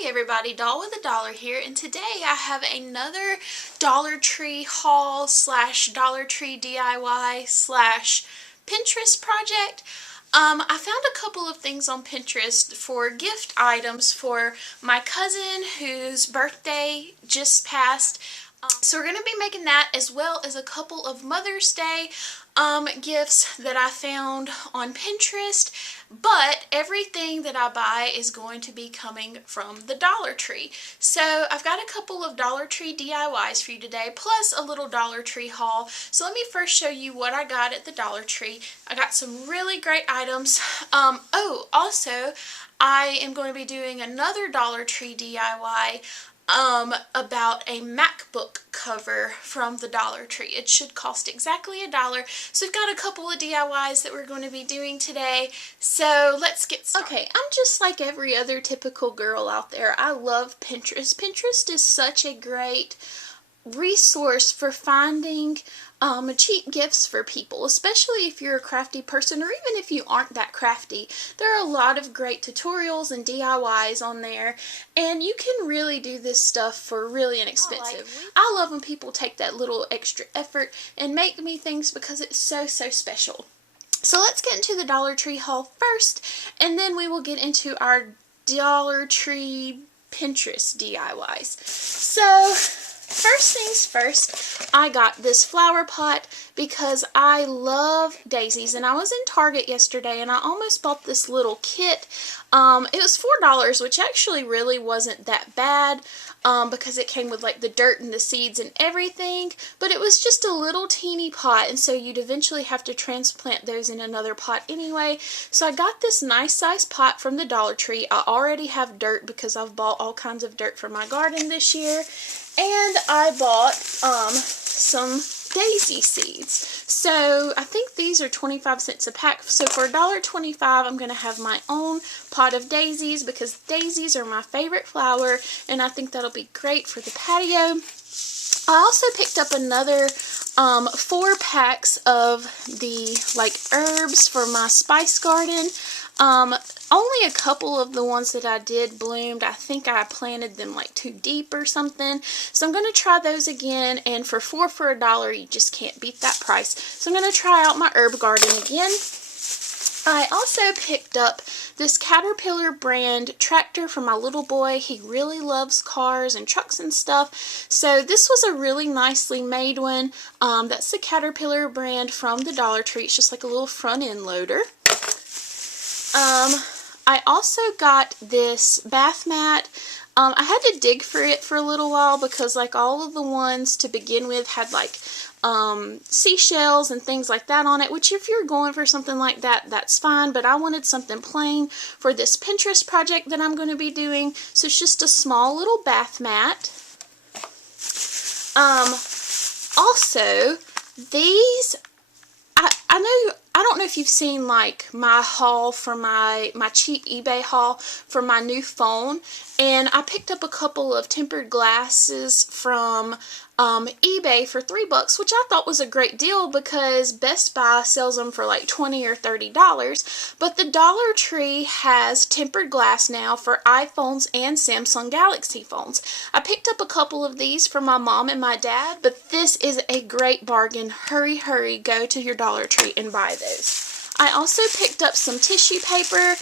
Hey everybody, Doll with a Dollar here, and today I have another Dollar Tree haul slash Dollar Tree DIY slash Pinterest project. I found a couple of things on Pinterest for gift items for my cousin whose birthday just passed. So we're going to be making that, as well as a couple of Mother's Day gifts that I found on Pinterest, but everything that I buy is going to be coming from the Dollar Tree. So I've got a couple of Dollar Tree DIYs for you today, plus a little Dollar Tree haul. So let me first show you what I got at the Dollar Tree. I got some really great items. Also, I am going to be doing another Dollar Tree DIY about a MacBook cover from the Dollar Tree. It should cost exactly $1. So we've got a couple of DIYs that we're going to be doing today. So let's get started. Okay, I'm just like every other typical girl out there. I love Pinterest. Pinterest is such a great resource for finding cheap gifts for people, especially if you're a crafty person, or even if you aren't that crafty. There are a lot of great tutorials and DIYs on there, and you can really do this stuff for really inexpensive. I love when people take that little extra effort and make me things because it's so special. So let's get into the Dollar Tree haul first, and then we will get into our Dollar Tree Pinterest DIYs. So first things first, I got this flower pot because I love daisies, and I was in Target yesterday and I almost bought this little kit. It was $4, which actually really wasn't that bad because it came with like the dirt and the seeds and everything, but it was just a little teeny pot, and so you'd eventually have to transplant those in another pot anyway. So I got this nice size pot from the Dollar Tree. I already have dirt because I've bought all kinds of dirt for my garden this year, and I bought some daisy seeds. So I think these are 25 cents a pack. So for $1.25, I'm going to have my own pot of daisies because daisies are my favorite flower, and I think that'll be great for the patio. I also picked up another 4 packs of the herbs for my spice garden. Only a couple of the ones that I did bloomed. I think I planted them like too deep or something. So I'm going to try those again, and for $4 for $1, you just can't beat that price. So I'm going to try out my herb garden again. I also picked up this Caterpillar brand tractor for my little boy. He really loves cars and trucks and stuff. So this was a really nicely made one. That's the Caterpillar brand from the Dollar Tree. It's just like a little front end loader. I also got this bath mat. I had to dig for it for a little while because like all of the ones to begin with had like seashells and things like that on it, which if you're going for something like that, that's fine, but I wanted something plain for this Pinterest project that I'm going to be doing. So it's just a small little bath mat. Also, these, I don't know if you've seen like my haul for my cheap eBay haul for my new phone, and I picked up a couple of tempered glasses from eBay for $3, which I thought was a great deal because Best Buy sells them for like $20 or $30, but the Dollar Tree has tempered glass now for iPhones and Samsung Galaxy phones. I picked up a couple of these for my mom and my dad, but this is a great bargain. Hurry, go to your Dollar Tree and buy those. I also picked up some tissue paper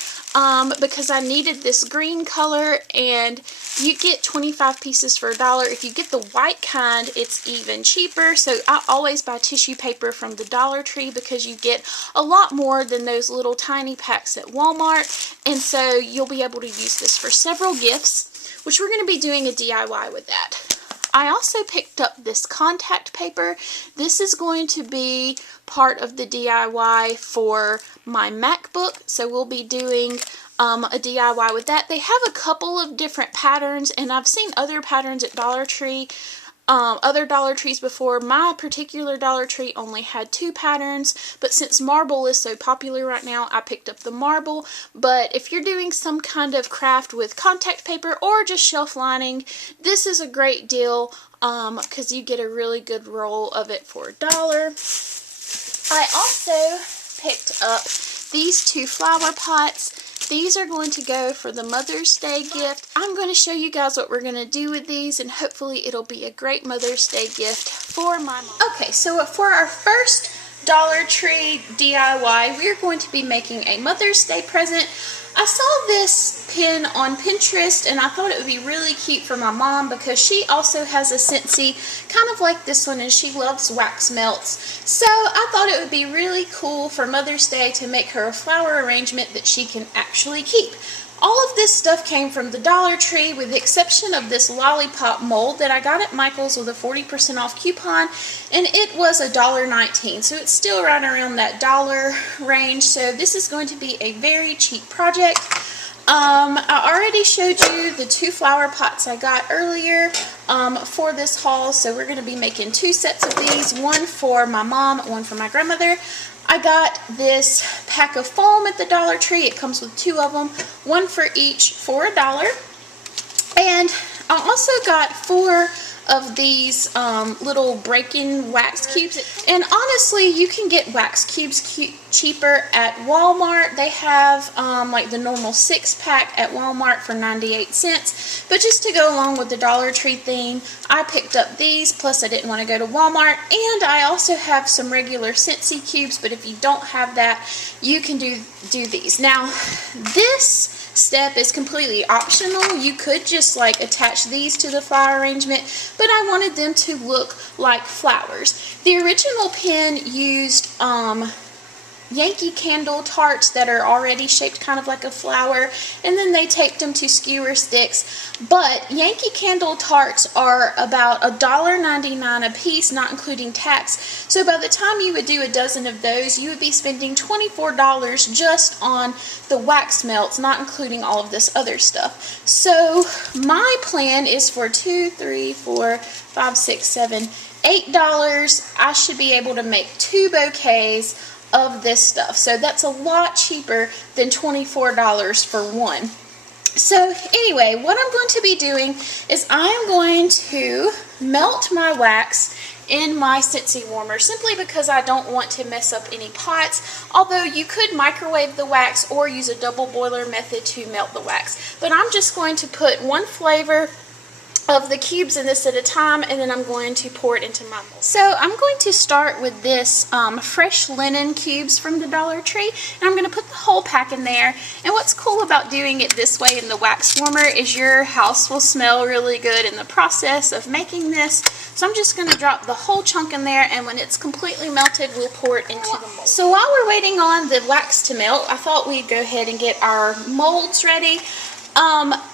because I needed this green color, and you get 25 pieces for $1. If you get the white kind, it's even cheaper. So I always buy tissue paper from the Dollar Tree because you get a lot more than those little tiny packs at Walmart, and so you'll be able to use this for several gifts, which we're going to be doing a DIY with that. I also picked up this contact paper. This is going to be part of the DIY for my MacBook, so we'll be doing a DIY with that. They have a couple of different patterns, and I've seen other patterns at Dollar Tree, other Dollar Trees before. My particular Dollar Tree only had 2 patterns, but since marble is so popular right now, I picked up the marble. But if you're doing some kind of craft with contact paper or just shelf lining, this is a great deal because you get a really good roll of it for $1. I also picked up these 2 flower pots. these are going to go for the Mother's Day gift. I'm going to show you guys what we're going to do with these, and hopefully it'll be a great Mother's Day gift for my mom. Okay, so for our first Dollar Tree DIY, we're going to be making a Mother's Day present. I saw this pin on Pinterest and I thought it would be really cute for my mom because she also has a Scentsy kind of like this one and she loves wax melts. So I thought it would be really cool for Mother's Day to make her a flower arrangement that she can actually keep. All of this stuff came from the Dollar Tree with the exception of this lollipop mold that I got at Michael's with a 40% off coupon, and it was $1.19, so it's still right around that dollar range. So this is going to be a very cheap project. I already showed you the 2 flower pots I got earlier for this haul, so we're going to be making 2 sets of these, one for my mom, one for my grandmother. I got this pack of foam at the Dollar Tree. It comes with 2 of them, one for each for $1. And I also got 4 of these little break-in wax cubes. And honestly, you can get wax cubes cheaper at Walmart. They have like the normal 6-pack at Walmart for 98 cents. But just to go along with the Dollar Tree theme, I picked up these, plus I didn't want to go to Walmart. And I also have some regular Scentsy cubes, but if you don't have that, you can do these. Now, this step is completely optional. You could just like attach these to the flower arrangement, but I wanted them to look like flowers. The original pin used Yankee Candle tarts that are already shaped kind of like a flower, and then they taped them to skewer sticks. But Yankee Candle tarts are about $1.99 a piece, not including tax. So by the time you would do a dozen of those, you would be spending $24 just on the wax melts, not including all of this other stuff. So my plan is for $2, $3, $4, $5, $6, $7, $8. I should be able to make 2 bouquets of this stuff. So that's a lot cheaper than $24 for one. So anyway, what I'm going to be doing is I am going to melt my wax in my Scentsy warmer simply because I don't want to mess up any pots, although you could microwave the wax or use a double boiler method to melt the wax. But I'm just going to put 1 flavor of the cubes in this at a time, and then I'm going to pour it into my mold. So I'm going to start with this fresh linen cubes from the Dollar Tree, and I'm going to put the whole pack in there. And what's cool about doing it this way in the wax warmer is your house will smell really good in the process of making this. So I'm just going to drop the whole chunk in there, and when it's completely melted, we'll pour it into the mold. So while we're waiting on the wax to melt, I thought we'd go ahead and get our molds ready.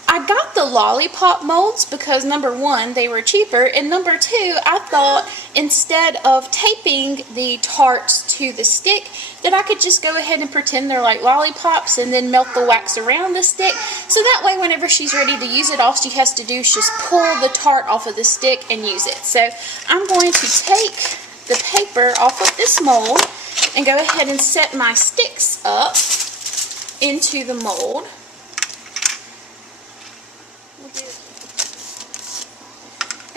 I got the lollipop molds because number 1, they were cheaper, and number 2, I thought instead of taping the tarts to the stick that I could just go ahead and pretend they're like lollipops and then melt the wax around the stick. So that way whenever she's ready to use it, all she has to do is just pull the tart off of the stick and use it. So I'm going to take the paper off of this mold and go ahead and set my sticks up into the mold.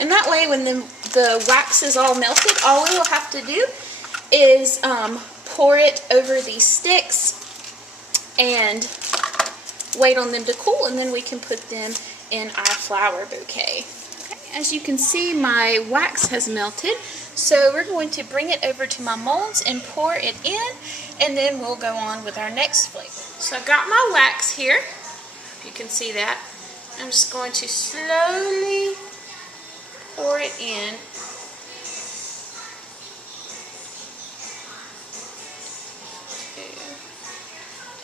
And that way when the wax is all melted, all we will have to do is pour it over these sticks and wait on them to cool, and then we can put them in our flower bouquet. Okay, as you can see, my wax has melted, so we're going to bring it over to my molds and pour it in, and then we'll go on with our next flavor. So I've got my wax here, if you can see that. I'm just going to slowly pour it in.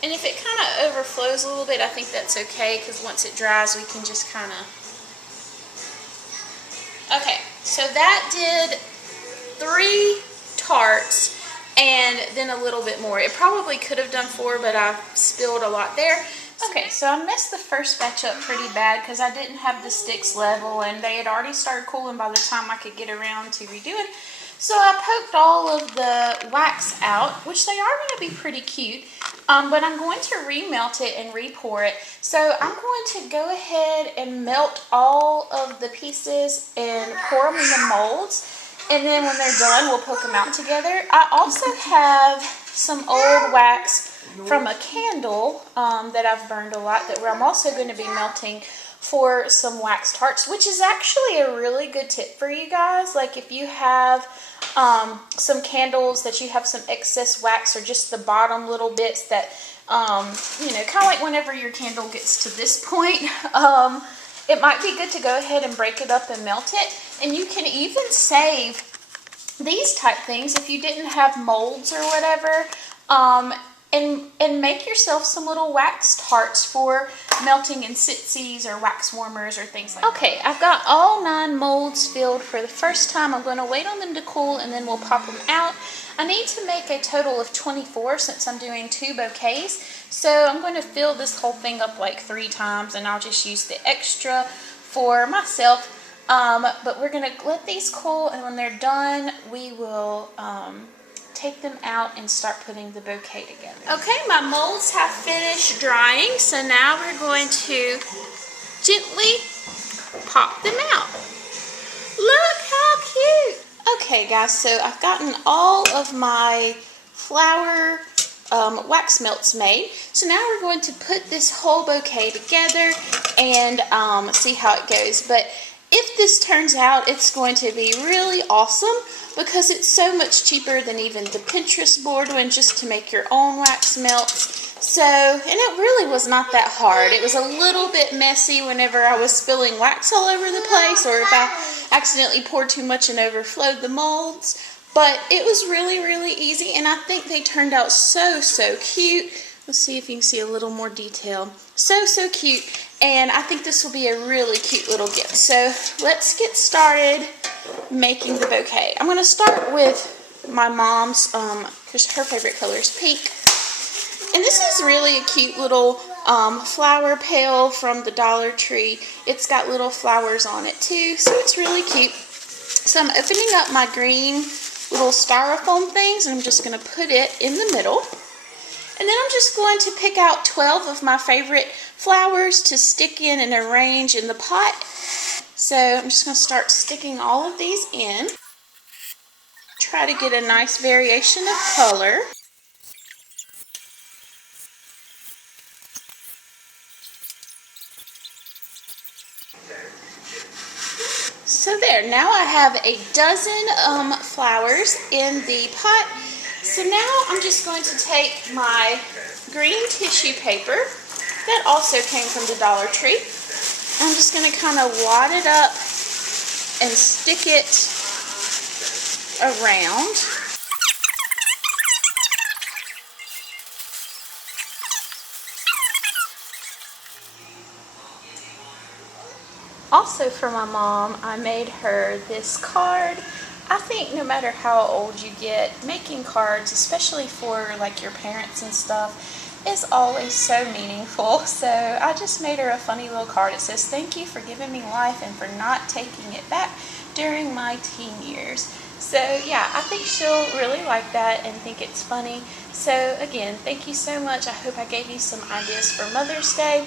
And if it kind of overflows a little bit, I think that's okay, because once it dries, we can just kind of... Okay, so that did 3 tarts and then a little bit more. It probably could have done 4, but I spilled a lot there. Okay, so I messed the first batch up pretty bad because I didn't have the sticks level, and they had already started cooling by the time I could get around to redoing. So I poked all of the wax out, which they are going to be pretty cute, but I'm going to remelt it and re-pour it. So I'm going to go ahead and melt all of the pieces and pour them in the molds, and then when they're done, we'll poke them out together. I also have some old wax from a candle that I've burned a lot, that I'm also going to be melting for some wax hearts, which is actually a really good tip for you guys. Like if you have some candles that you have some excess wax, or just the bottom little bits that, you know, kind of like whenever your candle gets to this point, it might be good to go ahead and break it up and melt it. And you can even save these type things if you didn't have molds or whatever, and make yourself some little waxed hearts for melting in sitsies or wax warmers or things like that. Okay, I've got all 9 molds filled for the first time. I'm going to wait on them to cool and then we'll pop them out. I need to make a total of 24 since I'm doing 2 bouquets. So I'm going to fill this whole thing up like 3 times, and I'll just use the extra for myself. But we're going to let these cool, and when they're done, we will take them out and start putting the bouquet together. Okay, my molds have finished drying, so now we're going to gently pop them out. Look how cute! Okay guys, so I've gotten all of my flower wax melts made. So now we're going to put this whole bouquet together and see how it goes. But if this turns out, it's going to be really awesome because it's so much cheaper than even the Pinterest board one just to make your own wax melts. So, and it really was not that hard. It was a little bit messy whenever I was spilling wax all over the place, or if I accidentally poured too much and overflowed the molds. But it was really, really easy, and I think they turned out so, so cute. Let's see if you can see a little more detail. So, so cute, and I think this will be a really cute little gift. So let's get started making the bouquet. I'm going to start with my mom's, because her favorite color is pink. And this is really a cute little flower pail from the Dollar Tree. It's got little flowers on it too, so it's really cute. So I'm opening up my green little styrofoam things, and I'm just going to put it in the middle. And then I'm just going to pick out 12 of my favorite flowers to stick in and arrange in the pot. So I'm just going to start sticking all of these in. Try to get a nice variation of color. So there, now I have a dozen flowers in the pot. So now I'm just going to take my green tissue paper that also came from the Dollar Tree. I'm just going to kind of wad it up and stick it around. Also for my mom, I made her this card. I think no matter how old you get, making cards, especially for like your parents and stuff, is always so meaningful. So I just made her a funny little card. It says, "Thank you for giving me life and for not taking it back during my teen years." So yeah, I think she'll really like that and think it's funny. So again, thank you so much. I hope I gave you some ideas for Mother's Day.